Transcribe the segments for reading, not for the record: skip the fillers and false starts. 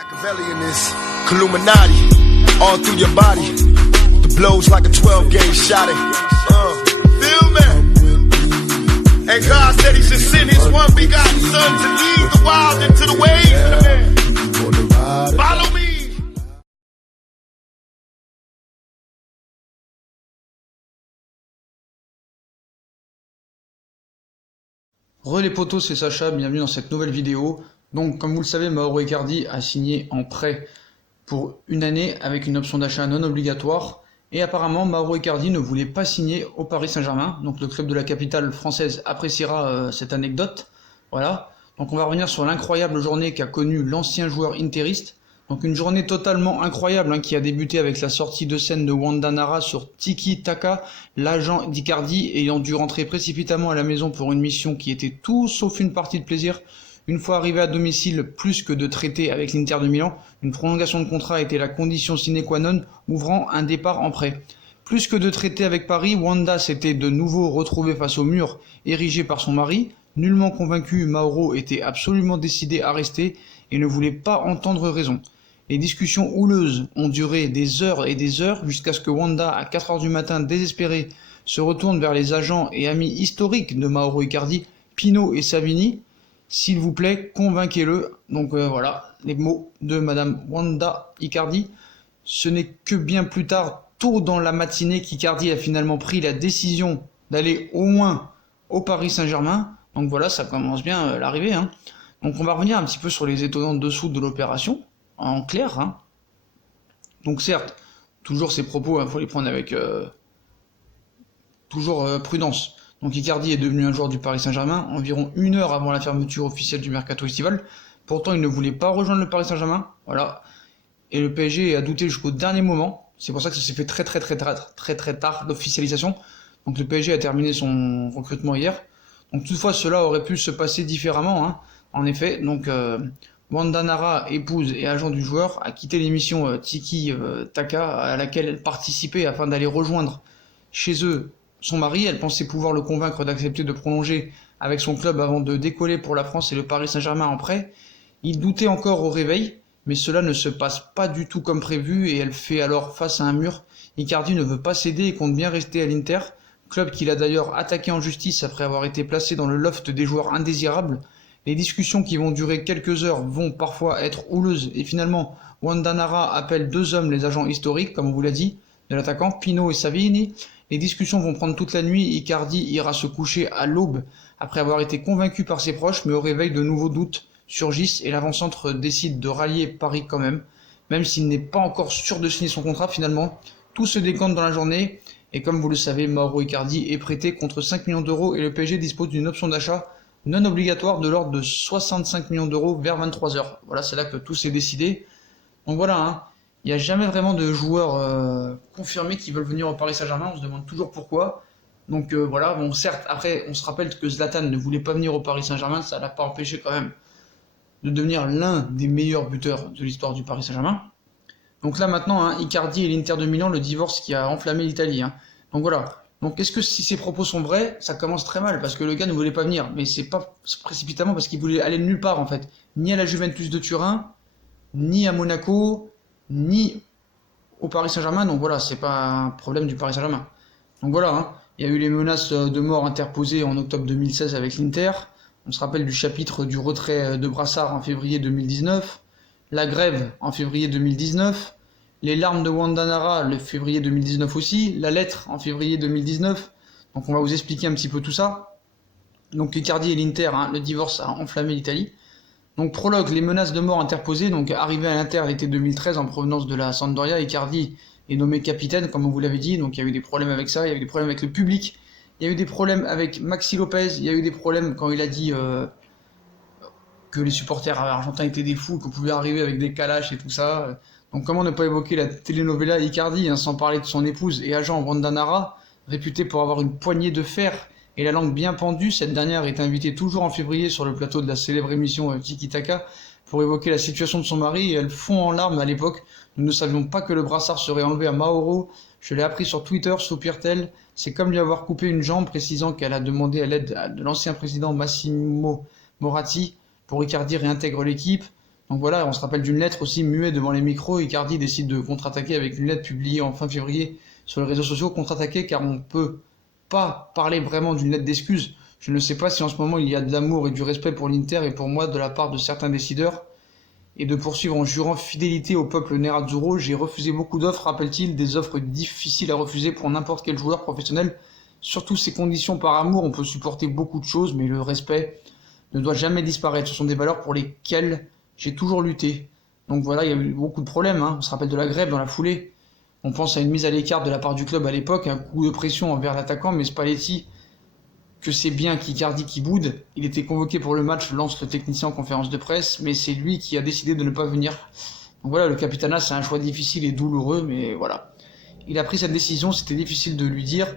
Machiavellianist, Illuminati, all through your body. The blows like a 12-gauge shot. Feel me? And God said He should send His one begotten Son to lead the wild into the ways. Follow me. Re les potos, c'est Sacha, bienvenue dans cette nouvelle vidéo. Donc comme vous le savez, Mauro Icardi a signé en prêt pour une année avec une option d'achat non obligatoire. Et apparemment Mauro Icardi ne voulait pas signer au Paris Saint-Germain. Donc le club de la capitale française appréciera cette anecdote. Voilà. Donc on va revenir sur l'incroyable journée qu'a connue l'ancien joueur interiste. Donc une journée totalement incroyable qui a débuté avec la sortie de scène de Wanda Nara sur Tiki Taka, l'agent d'Icardi ayant dû rentrer précipitamment à la maison pour une mission qui était tout sauf une partie de plaisir. Une fois arrivé à domicile, plus que de traiter avec l'Inter de Milan, une prolongation de contrat était la condition sine qua non ouvrant un départ en prêt. Plus que de traiter avec Paris, Wanda s'était de nouveau retrouvée face au mur érigé par son mari. Nullement convaincu, Mauro était absolument décidé à rester et ne voulait pas entendre raison. Les discussions houleuses ont duré des heures et des heures jusqu'à ce que Wanda, à 4 h du matin désespérée, se retourne vers les agents et amis historiques de Mauro Icardi, Pino et Savini. S'il vous plaît, convainquez-le. Donc voilà, les mots de Madame Wanda Icardi. Ce n'est que bien plus tard, tôt dans la matinée, qu'Icardi a finalement pris la décision d'aller au moins au Paris Saint-Germain. Donc voilà, ça commence bien l'arrivée. Donc on va revenir un petit peu sur les étonnants dessous de l'opération. En clair, Donc certes, toujours ces propos, faut les prendre avec prudence. Donc Icardi est devenu un joueur du Paris Saint-Germain environ 1 heure avant la fermeture officielle du mercato estival. Pourtant, il ne voulait pas rejoindre le Paris Saint-Germain, voilà. Et le PSG a douté jusqu'au dernier moment. C'est pour ça que ça s'est fait très tard l'officialisation. Donc le PSG a terminé son recrutement hier. Donc toutefois, cela aurait pu se passer différemment, En effet, donc Wanda Nara, épouse et agent du joueur, a quitté l'émission Tiki Taka à laquelle elle participait afin d'aller rejoindre chez eux son mari. Elle pensait pouvoir le convaincre d'accepter de prolonger avec son club avant de décoller pour la France et le Paris Saint-Germain en prêt. Il doutait encore au réveil, mais cela ne se passe pas du tout comme prévu et elle fait alors face à un mur. Icardi ne veut pas céder et compte bien rester à l'Inter, club qu'il a d'ailleurs attaqué en justice après avoir été placé dans le loft des joueurs indésirables. Les discussions qui vont durer quelques heures vont parfois être houleuses et finalement Wanda Nara appelle 2 hommes, les agents historiques, comme on vous l'a dit, de l'attaquant, Pino et Savini. Les discussions vont prendre toute la nuit, Icardi ira se coucher à l'aube après avoir été convaincu par ses proches, mais au réveil de nouveaux doutes surgissent et l'avant-centre décide de rallier Paris quand même s'il n'est pas encore sûr de signer son contrat finalement. Tout se décante dans la journée et comme vous le savez, Mauro Icardi est prêté contre 5 millions d'euros et le PSG dispose d'une option d'achat non obligatoire de l'ordre de 65 millions d'euros vers 23 h. Voilà, c'est là que tout s'est décidé. Donc voilà, il n'y a jamais vraiment de joueurs confirmés qui veulent venir au Paris Saint-Germain, on se demande toujours pourquoi. Donc voilà, bon certes, après on se rappelle que Zlatan ne voulait pas venir au Paris Saint-Germain, ça l'a pas empêché quand même de devenir l'un des meilleurs buteurs de l'histoire du Paris Saint-Germain. Donc là maintenant, Icardi et l'Inter de Milan, le divorce qui a enflammé l'Italie. Donc voilà. Donc est-ce que si ces propos sont vrais, ça commence très mal parce que le gars ne voulait pas venir, mais c'est pas précipitamment parce qu'il voulait aller nulle part en fait, ni à la Juventus de Turin, ni à Monaco, ni au Paris Saint-Germain. Donc voilà, c'est pas un problème du Paris Saint-Germain. Donc voilà, il y a eu les menaces de mort interposées en octobre 2016 avec l'Inter. On se rappelle du chapitre du retrait de Brassard en février 2019, la grève en février 2019. Les larmes de Wanda Nara, le février 2019 aussi, la lettre en février 2019. Donc on va vous expliquer un petit peu tout ça. Donc Icardi et l'Inter, le divorce a enflammé l'Italie. Donc prologue, les menaces de mort interposées. Donc arrivé à l'Inter l'été 2013 en provenance de la Sampdoria, Icardi est nommé capitaine, comme on vous l'avait dit. Donc il y a eu des problèmes avec ça, il y a eu des problèmes avec le public, il y a eu des problèmes avec Maxi Lopez, il y a eu des problèmes quand il a dit que les supporters argentins étaient des fous, qu'on pouvait arriver avec des calaches et tout ça. Donc comment ne pas évoquer la telenovela Icardi, sans parler de son épouse et agent Wanda Nara, réputée pour avoir une poignée de fer et la langue bien pendue. Cette dernière est invitée toujours en février sur le plateau de la célèbre émission Tiki Taka pour évoquer la situation de son mari et elle fond en larmes à l'époque. Nous ne savions pas que le brassard serait enlevé à Mauro. Je l'ai appris sur Twitter, soupire-t-elle. C'est comme lui avoir coupé une jambe, précisant qu'elle a demandé à l'aide de l'ancien président Massimo Moratti pour Icardi réintègre l'équipe. Donc voilà, on se rappelle d'une lettre aussi muet devant les micros. Icardi décide de contre-attaquer avec une lettre publiée en fin février sur les réseaux sociaux. Contre-attaquer car on peut pas parler vraiment d'une lettre d'excuse. Je ne sais pas si en ce moment il y a de l'amour et du respect pour l'Inter et pour moi de la part de certains décideurs. Et de poursuivre en jurant fidélité au peuple nerazzurro. J'ai refusé beaucoup d'offres, rappelle-t-il, des offres difficiles à refuser pour n'importe quel joueur professionnel. Surtout ces conditions par amour, on peut supporter beaucoup de choses, mais le respect ne doit jamais disparaître. Ce sont des valeurs pour lesquelles j'ai toujours lutté. Donc voilà, il y a eu beaucoup de problèmes, hein. On se rappelle de la grève dans la foulée. On pense à une mise à l'écart de la part du club à l'époque, un coup de pression envers l'attaquant, mais Spalletti, que c'est bien qu'Icardi qui boude. Il était convoqué pour le match, lance le technicien en conférence de presse, mais c'est lui qui a décidé de ne pas venir. Donc voilà, le Capitana, c'est un choix difficile et douloureux, mais voilà. Il a pris cette décision, c'était difficile de lui dire.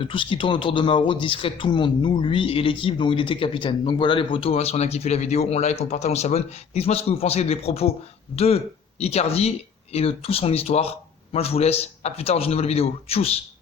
De tout ce qui tourne autour de Mauro, discret tout le monde, nous, lui et l'équipe dont il était capitaine. Donc voilà les potos, hein, si on a kiffé la vidéo, on like, on partage, on s'abonne. Dites-moi ce que vous pensez des propos de Icardi et de toute son histoire. Moi je vous laisse, à plus tard dans une nouvelle vidéo. Tchuss!